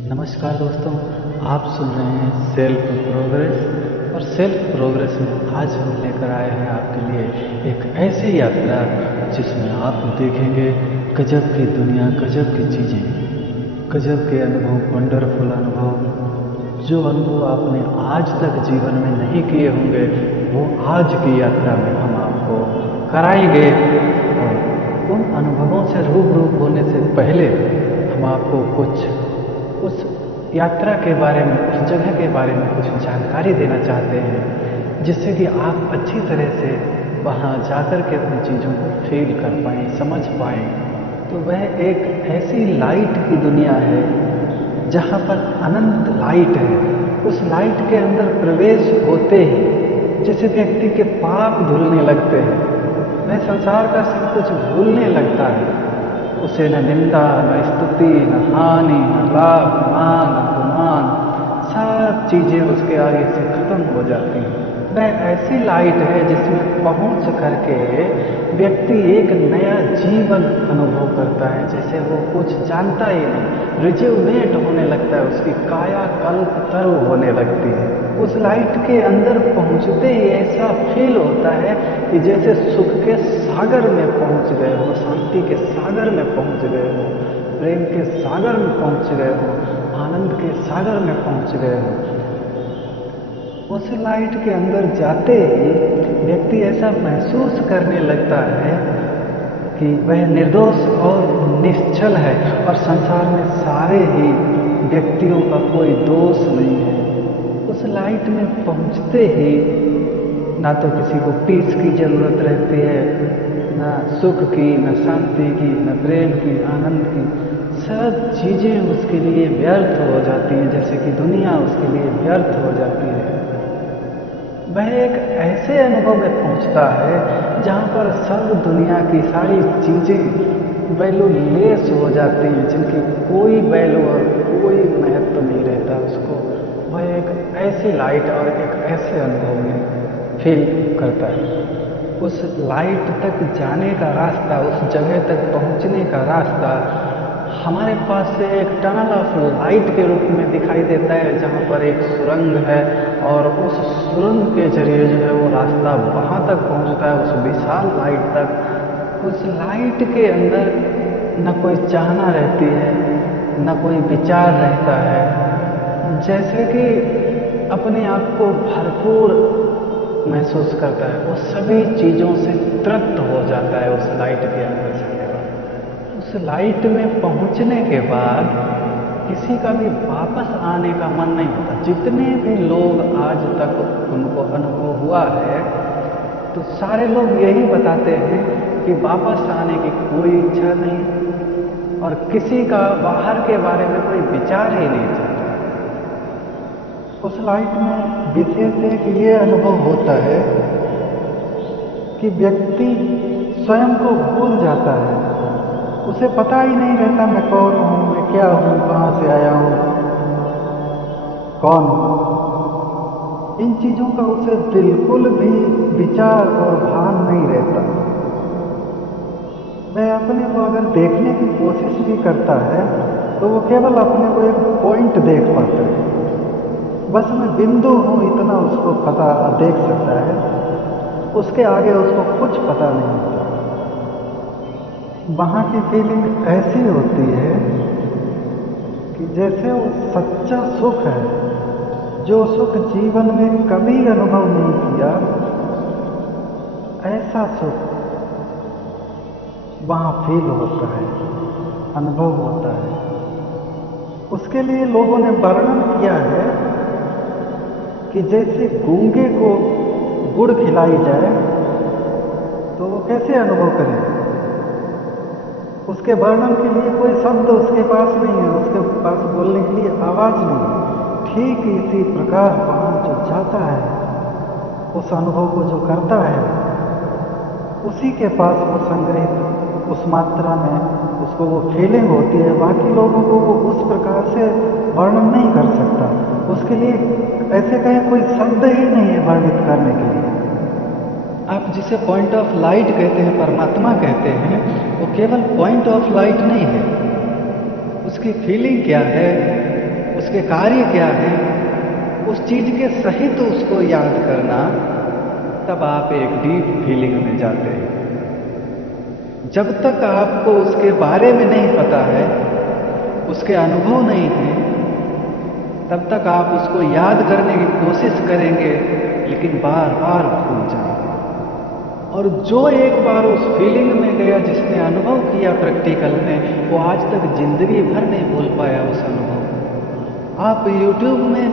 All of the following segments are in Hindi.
नमस्कार दोस्तों, आप सुन रहे हैं सेल्फ प्रोग्रेस। और सेल्फ प्रोग्रेस में आज हम लेकर आए हैं आपके लिए एक ऐसी यात्रा जिसमें आप देखेंगे गजब की दुनिया, गजब की चीज़ें, गजब के अनुभव, वंडरफुल अनुभव। जो अनुभव आपने आज तक जीवन में नहीं किए होंगे वो आज की यात्रा में हम आपको कराएंगे। और उन अनुभवों से रूबरू होने से पहले हम आपको कुछ उस यात्रा के बारे में, उस जगह के बारे में कुछ जानकारी देना चाहते हैं, जिससे कि आप अच्छी तरह से वहाँ जाकर के अपनी चीज़ों को फील कर पाएँ, समझ पाएँ। तो वह एक ऐसी लाइट की दुनिया है जहाँ पर अनंत लाइट है। उस लाइट के अंदर प्रवेश होते ही जैसे व्यक्ति के पाप धुलने लगते हैं, वह संसार का सब कुछ भूलने लगता है। उसे न निंदा, न स्तुति, न हानि, न लाभ, मान, अपमान, सब चीजें उसके आगे से खत्म हो जाती हैं। वह ऐसी लाइट है जिसमें पहुंच करके व्यक्ति एक नया जीवन अनुभव करता है, जैसे वो कुछ जानता ही नहीं, रिजुवेट होने लगता है, उसकी काया कल्प तरु होने लगती है। उस लाइट के अंदर पहुंचते ही ऐसा फील होता है कि जैसे सुख के सागर में पहुंच गए हो, शांति के सागर में पहुंच गए हो, प्रेम के सागर में पहुंच गए हो, आनंद के सागर में पहुंच गए हो। उस लाइट के अंदर जाते ही व्यक्ति ऐसा महसूस करने लगता है कि वह निर्दोष और निश्चल है और संसार में सारे ही व्यक्तियों का कोई दोष नहीं है। उस लाइट में पहुंचते ही ना तो किसी को पीस की जरूरत रहती है, ना सुख की, न शांति की, न प्रेम की, आनंद की। सब चीजें उसके लिए व्यर्थ हो जाती हैं, जैसे कि दुनिया उसके लिए व्यर्थ हो जाती है। वह एक ऐसे अनुभव में पहुंचता है जहां पर सब दुनिया की सारी चीजें वैल्यूलेस हो जाती हैं, जिनकी कोई वैल्यू और कोई महत्व नहीं रहता उसको। वह एक ऐसी लाइट और एक ऐसे अनुभव में फील करता है। उस लाइट तक जाने का रास्ता, उस जगह तक पहुंचने का रास्ता हमारे पास से एक टनल ऑफ लाइट के रूप में दिखाई देता है, जहाँ पर एक सुरंग है और उस सुरंग के जरिए जो है वो रास्ता वहाँ तक पहुँचता है, उस विशाल लाइट तक। उस लाइट के अंदर न कोई चाहना रहती है, न कोई विचार रहता है, जैसे कि अपने आप को भरपूर महसूस करता है। वो सभी चीज़ों से तृप्त हो जाता है उस लाइट के अंदर जाने के बाद। उस लाइट में पहुंचने के बाद किसी का भी वापस आने का मन नहीं होता। जितने भी लोग आज तक उनको अनुभव हुआ है तो सारे लोग यही बताते हैं कि वापस आने की कोई इच्छा नहीं और किसी का बाहर के बारे में कोई विचार ही नहीं चलता। उस लाइट में विशेष एक ये अनुभव होता है कि व्यक्ति स्वयं को भूल जाता है। उसे पता ही नहीं रहता मैं कौन हूँ, मैं क्या हूँ, कहाँ से आया हूँ, कौन हूँ। इन चीज़ों का उसे बिल्कुल भी विचार और भान नहीं रहता। वह अपने को अगर देखने की कोशिश भी करता है तो वो केवल अपने को एक पॉइंट देख पाता है, बस मैं बिंदु हूँ इतना उसको पता देख सकता है, उसके आगे उसको कुछ पता नहीं होता। वहाँ की फीलिंग ऐसी होती है कि जैसे वो सच्चा सुख है, जो सुख जीवन में कभी अनुभव नहीं किया, ऐसा सुख वहाँ फील होता है, अनुभव होता है। उसके लिए लोगों ने वर्णन किया है कि जैसे गूंगे को गुड़ खिलाई जाए तो वो कैसे अनुभव करे। उसके वर्णन के लिए कोई शब्द उसके पास नहीं है, उसके पास बोलने के लिए आवाज नहीं है। ठीक इसी प्रकार वहाँ जो जाता है, उस अनुभव को जो करता है, उसी के पास वो संग्रहित उस मात्रा में उसको वो फीलिंग होती है। बाकी लोगों को वो उस प्रकार से वर्णन नहीं कर सकता। उसके लिए ऐसे कहीं कोई शब्द ही नहीं है वर्णित करने के लिए। आप जिसे पॉइंट ऑफ लाइट कहते हैं, परमात्मा कहते हैं, वो केवल पॉइंट ऑफ लाइट नहीं है। उसकी फीलिंग क्या है उसके कार्य क्या है, उस चीज के सहित उसको याद करना, तब आप एक डीप फीलिंग में जाते हैं। जब तक आपको उसके बारे में नहीं पता है, उसके अनुभव नहीं है, तब तक आप उसको याद करने की कोशिश करेंगे, लेकिन बार बार भूल जाएंगे। और जो एक बार उस फीलिंग में गया, जिसने अनुभव किया प्रैक्टिकल में, वो आज तक जिंदगी भर नहीं भूल पाया उस अनुभव को। आप YouTube में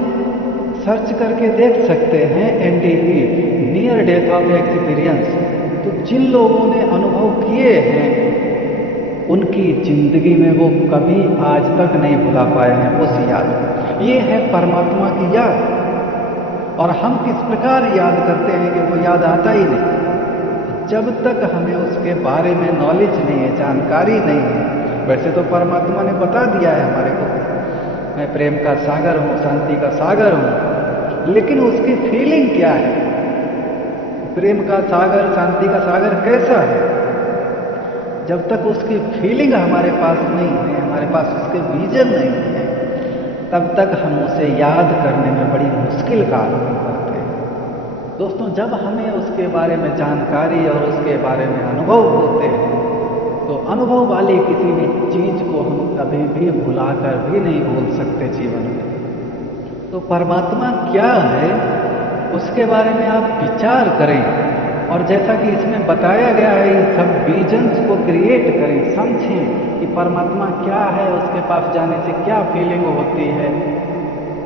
सर्च करके देख सकते हैं NDE, near death of experience. तो जिन लोगों ने अनुभव किए हैं, उनकी जिंदगी में वो कभी आज तक नहीं भुला पाए हैं उस याद। ये है परमात्मा की याद। और हम किस प्रकार याद करते हैं कि वो याद आता ही नहीं, जब तक हमें उसके बारे में नॉलेज नहीं है, जानकारी नहीं है। वैसे तो परमात्मा ने बता दिया है हमारे को, मैं प्रेम का सागर हूँ, शांति का सागर हूँ, लेकिन उसकी फीलिंग क्या है? प्रेम का सागर, शांति का सागर कैसा है? जब तक उसकी फीलिंग हमारे पास नहीं है, हमारे पास उसके विजन नहीं है, तब तक हम उसे याद करने में बड़ी मुश्किल का अनुभव करते हैं। दोस्तों, जब हमें उसके बारे में जानकारी और उसके बारे में अनुभव होते हैं, तो अनुभव वाली किसी भी चीज को हम कभी भी भुलाकर भी नहीं भूल सकते जीवन में। तो परमात्मा क्या है, उसके बारे में आप विचार करें, और जैसा कि इसमें बताया गया है, इन सब विजन्स को क्रिएट करें, समझें कि परमात्मा क्या है, उसके पास जाने से क्या फीलिंग होती है।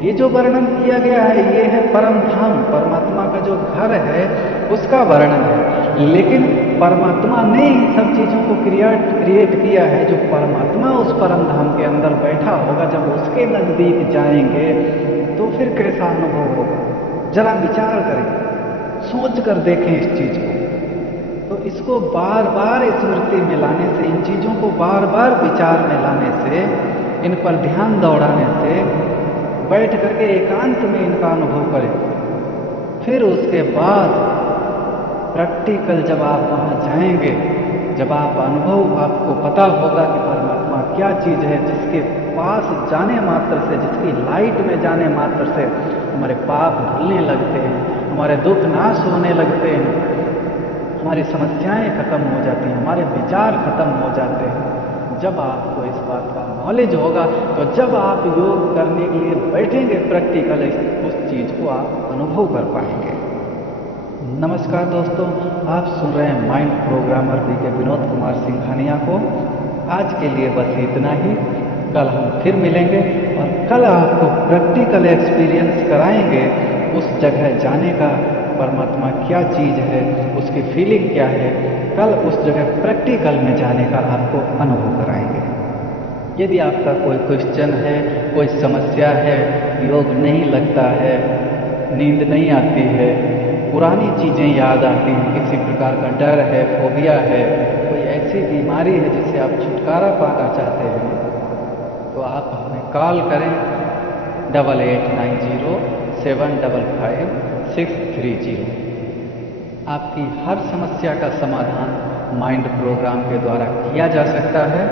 ये जो वर्णन किया गया है, ये है परम धाम, परमात्मा का जो घर है उसका वर्णन है। लेकिन परमात्मा ने इन सब चीजों को क्रिएट किया है। जो परमात्मा उस परम धाम के अंदर बैठा होगा, जब उसके नजदीक जाएंगे तो फिर कैसा अनुभव होगा? जरा विचार करें, सोच कर देखें इस चीज को। तो इसको बार बार स्मृति में लाने से, इन चीजों को बार बार विचार में लाने से, इन पर ध्यान दौड़ाने से, बैठ करके एकांत में इनका अनुभव करें। फिर उसके बाद प्रैक्टिकल जब आप वहां जाएंगे, जब आप अनुभव, आपको पता होगा कि परमात्मा क्या चीज है, जिसके पास जाने मात्र से, जिसकी लाइट में जाने मात्र से हमारे पाप धुलने लगते हैं, हमारे दुख नाश होने लगते हैं, हमारी समस्याएं खत्म हो जाती हैं, हमारे विचार खत्म हो जाते हैं। जब आपको इस बात का नॉलेज होगा, तो जब आप योग करने के लिए बैठेंगे प्रैक्टिकल, उस चीज को आप अनुभव कर पाएंगे। नमस्कार दोस्तों, आप सुन रहे हैं माइंड प्रोग्रामर के विनोद कुमार सिंघानिया को। आज के लिए बस इतना ही। कल हम फिर मिलेंगे और कल आपको प्रैक्टिकल एक्सपीरियंस कराएंगे उस जगह जाने का, परमात्मा क्या चीज है, उसकी फीलिंग क्या है। कल उस जगह प्रैक्टिकल में जाने का आपको अनुभव कराएंगे। यदि आपका कोई क्वेश्चन है, कोई समस्या है, योग नहीं लगता है, नींद नहीं आती है, पुरानी चीजें याद आती हैं, किसी प्रकार का डर है, फोबिया है, कोई ऐसी बीमारी है जिससे आप छुटकारा पाना चाहते हैं, तो आप हमें कॉल करें 8890755630। आपकी हर समस्या का समाधान माइंड प्रोग्राम के द्वारा किया जा सकता है,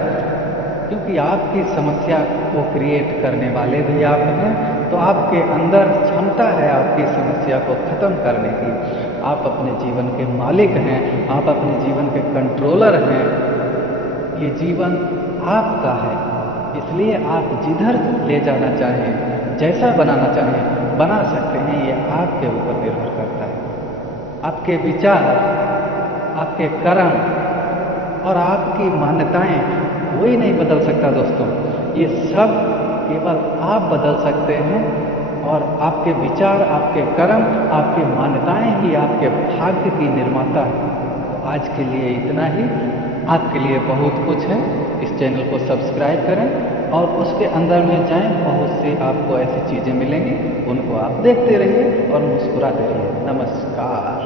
क्योंकि आपकी समस्या को क्रिएट करने वाले भी आप हैं। तो आपके अंदर क्षमता है आपकी समस्या को खत्म करने की। आप अपने जीवन के मालिक हैं, आप अपने जीवन के कंट्रोलर हैं। ये जीवन आपका है, इसलिए आप जिधर ले जाना चाहें, जैसा बनाना चाहें, बना सकते हैं। ये आपके ऊपर निर्भर करता है। आपके विचार, आपके कर्म और आपकी मान्यताएं कोई नहीं बदल सकता दोस्तों। ये सब केवल आप बदल सकते हैं, और आपके विचार, आपके कर्म, आपकी मान्यताएं ही आपके भाग्य की निर्माता है। तो आज के लिए इतना ही। आपके लिए बहुत कुछ है। इस चैनल को सब्सक्राइब करें और उसके अंदर में जाएं, बहुत सी आपको ऐसी चीजें मिलेंगी, उनको आप देखते रहिए और मुस्कुराते रहिए। नमस्कार।